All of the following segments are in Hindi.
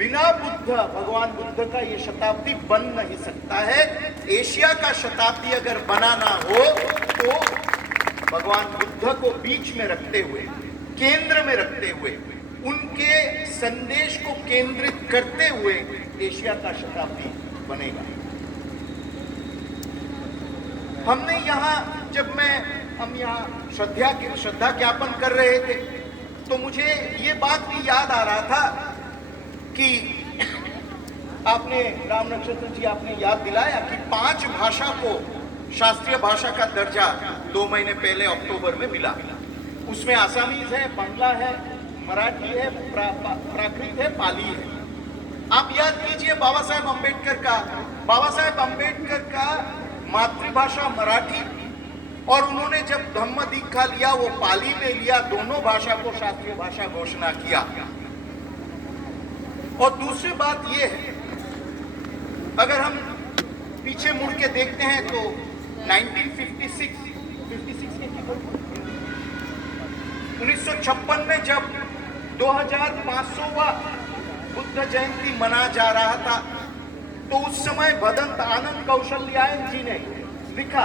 बिना बुद्ध, भगवान बुद्ध का ये शताब्दी बन नहीं सकता है। एशिया का शताब्दी अगर बना ना हो तो भगवान बुद्ध को बीच में रखते हुए, केंद्र में रखते हुए, उनके संदेश को केंद्रित करते हुए एशिया का शताब्दी बनेगा। हमने यहाँ हम यहाँ श्रद्धा ज्ञापन कर रहे थे तो मुझे ये बात भी याद आ रहा था कि आपने राम नक्षत्र जी आपने याद दिलाया कि 5 भाषा को शास्त्रीय भाषा का दर्जा 2 महीने पहले अक्टूबर में मिला। उसमें आसामीज है, बांग्ला है, मराठी है, प्राकृत है, पाली है। आप याद कीजिए बाबा साहेब अम्बेडकर का मातृभाषा मराठी, और उन्होंने जब धम्म दीक्षा लिया वो पाली में लिया, दोनों भाषा को शास्त्रीय भाषा घोषणा किया। और दूसरी बात ये है, अगर हम पीछे मुड़ के देखते हैं तो 1956 में जब 2500वां बुद्ध जयंती मना जा रहा था तो उस समय भदंत आनंद कौशल्यायन जी ने लिखा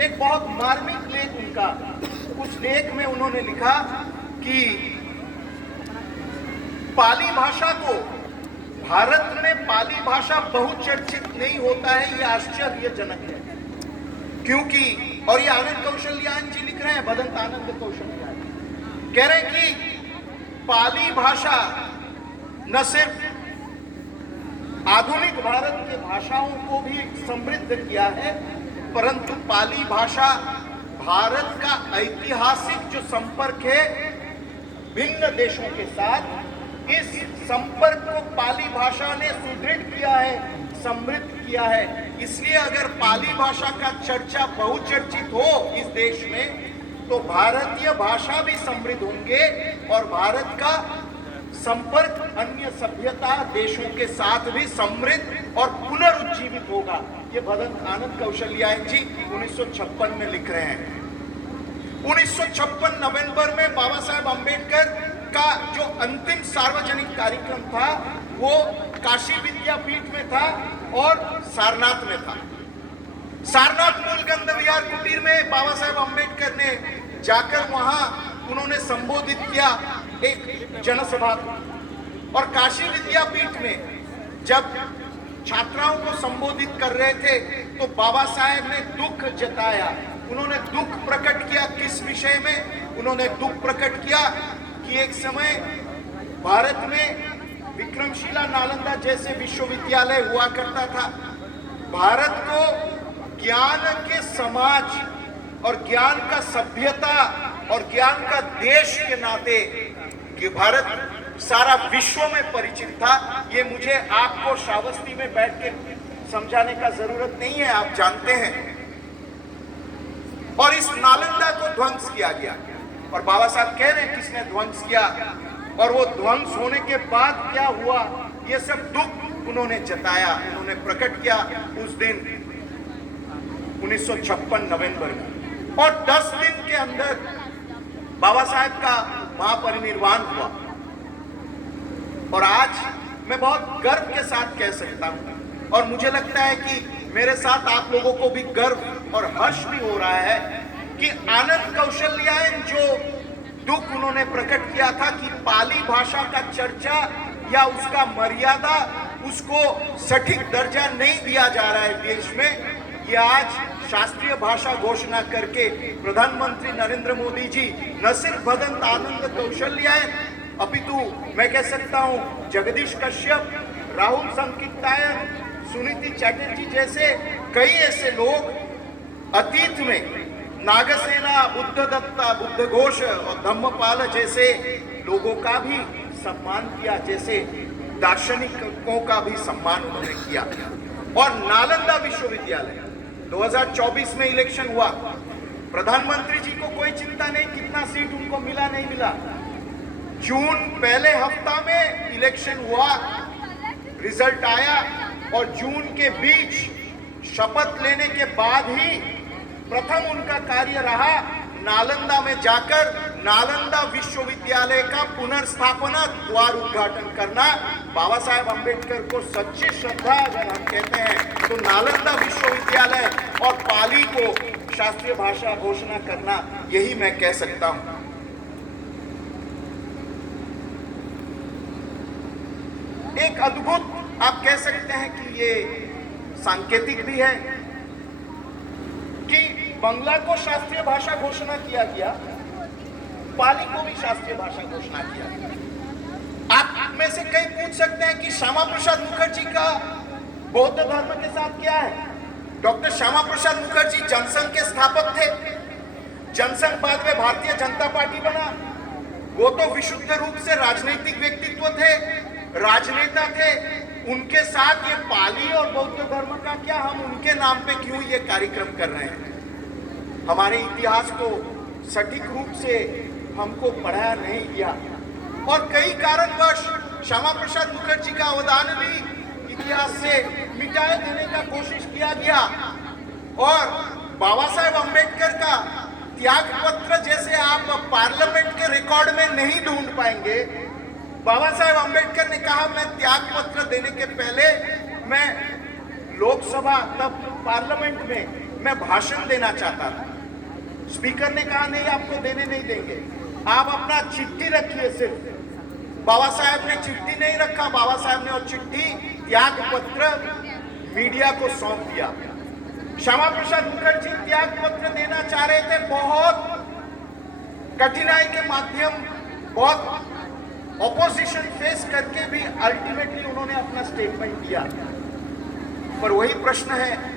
एक बहुत मार्मिक लेख उनका। उस लेख में उन्होंने लिखा कि पाली भाषा को, भारत में पाली भाषा बहुचर्चित नहीं होता है, ये आश्चर्यजनक है। क्योंकि, और ये आनंद कौशल्यायन जी लिख रहे हैं, भदंत आनंद कौशल्यायन कह रहे हैं कि पाली भाषा न सिर्फ आधुनिक भारत के भाषाओं को भी समृद्ध किया है, परंतु पाली भाषा भारत का ऐतिहासिक जो संपर्क है भिन्न देशों के साथ, इस संपर्क को पाली भाषा ने सुदृढ़ किया है, समृद्ध किया है। इसलिए अगर पाली भाषा का चर्चा बहुचर्चित हो इस देश में तो भारतीय भाषा भी समृद्ध होंगे और भारत का संपर्क अन्य सभ्यता देशों के साथ भी समृद्ध और पुनरुज्जीवित होगा। ये भदंत आनंद कौशल्यायन जी 1956 में लिख रहे हैं। 1956 नवंबर में बाबा साहेब अम्बेडकर का जो अंतिम सार्वजनिक कार्यक्रम था वो काशी विद्यापीठ में था और सारनाथ में था। सारनाथ मूलगंध विहार कुटीर में बाबा साहेब अम्बेडकर ने जाकर वहां उन्होंने संबोधित किया एक जनसभा को, और काशी विद्यापीठ में जब छात्राओं को संबोधित कर रहे थे तो बाबा साहेब ने दुख जताया। उन्होंने दुख प्रकट किया। किस विषय में उन्होंने दुख प्रकट किया कि एक समय भारत में विक्रमशिला, नालंदा जैसे विश्वविद्यालय हुआ करता था। भारत को ज्ञान के समाज और ज्ञान का सभ्यता और ज्ञान का देश के नाते कि भारत सारा विश्व में परिचित था। ये मुझे आपको श्रावस्ती में बैठ के समझाने का जरूरत नहीं है, आप जानते हैं। और इस नालंदा को ध्वंस किया गया और बाबा साहब कह रहे हैं किसने ध्वंस किया और वो ध्वंस होने के बाद क्या हुआ, ये सब दुख उन्होंने जताया, उन्होंने प्रकट किया उस दिन 1956 नवंबर में। और 10 दिन के अंदर बाबा साहेब का महापरिनिर्वाण हुआ। और आज मैं बहुत गर्व के साथ कह सकता हूं और मुझे लगता है कि मेरे साथ आप लोगों को भी गर्व और हर्ष भी हो रहा है कि आनंद कौशल्यायन जो दुख उन्होंने प्रकट किया था कि पाली भाषा का चर्चा या उसका मर्यादा, उसको सटीक दर्जा नहीं दिया जा रहा है देश में, ये आज शास्त्रीय भाषा घोषणा करके प्रधानमंत्री नरेंद्र मोदी जी न सिर्फ भदंत आनंद कौशल्यायन अपितु मैं कह सकता हूं जगदीश कश्यप, राहुल संकीर्तायन, सुनीति चैटर्जी जैसे कई ऐसे लोग अतीत में नागसेना, बुद्धदत्ता, बुद्ध घोष और धम्मपाल जैसे लोगों का भी सम्मान किया, जैसे दार्शनिकों का भी सम्मान उन्होंने किया। और नालंदा विश्वविद्यालय 2024 में इलेक्शन हुआ, प्रधानमंत्री जी को कोई चिंता नहीं कितना सीट उनको मिला नहीं मिला। जून पहले हफ्ता में इलेक्शन हुआ, रिजल्ट आया और जून के बीच शपथ लेने के बाद ही प्रथम उनका कार्य रहा नालंदा में जाकर नालंदा विश्वविद्यालय का पुनर्स्थापना द्वार उद्घाटन करना। बाबा साहेब अंबेडकर को सच्ची श्रद्धा अगर हम कहते हैं तो नालंदा विश्वविद्यालय और पाली को शास्त्रीय भाषा घोषणा करना, यही मैं कह सकता हूं। एक अद्भुत आप कह सकते हैं कि ये सांकेतिक भी है कि बंगला को शास्त्रीय भाषा घोषणा किया गया, पाली को भी शास्त्रीय भाषा घोषणा किया गया। आप में से कई पूछ सकते हैं कि श्यामा प्रसाद मुखर्जी का बौद्ध धर्म के साथ क्या है? डॉक्टर श्यामा प्रसाद मुखर्जी जनसंघ के स्थापक थे। जनसंघ बाद में भारतीय जनता पार्टी बना। वो तो विशुद्ध रूप से राजनीतिक व्यक्तित्व थे, राजनेता थे। उनके साथ ये पाली और बौद्ध धर्म का क्या, हम उनके नाम पे क्यों ये कार्यक्रम कर रहे हैं? हमारे इतिहास को सटीक रूप से हमको पढ़ाया नहीं गया और कई कारणवश श्यामा प्रसाद मुखर्जी का अवदान भी इतिहास से मिटाए देने का कोशिश किया गया। और बाबा साहेब अंबेडकर का त्याग पत्र जैसे आप पार्लियामेंट के रिकॉर्ड में नहीं ढूंढ पाएंगे। बाबा साहेब अंबेडकर ने कहा मैं त्याग पत्र देने के पहले मैं लोकसभा तब पार्लियामेंट में मैं भाषण देना चाहता था। स्पीकर ने कहा नहीं, आपको देने नहीं देंगे, आप अपना चिट्ठी रखिए। सिर्फ बाबा साहेब ने चिट्ठी नहीं रखा, बाबा साहेब ने और चिट्ठी त्याग पत्र मीडिया को सौंप दिया। श्यामा प्रसाद मुखर्जी त्याग पत्र देना चाह रहे थे, बहुत कठिनाई के माध्यम, बहुत ऑपोजिशन फेस करके भी अल्टीमेटली उन्होंने अपना स्टेटमेंट दिया। पर वही प्रश्न है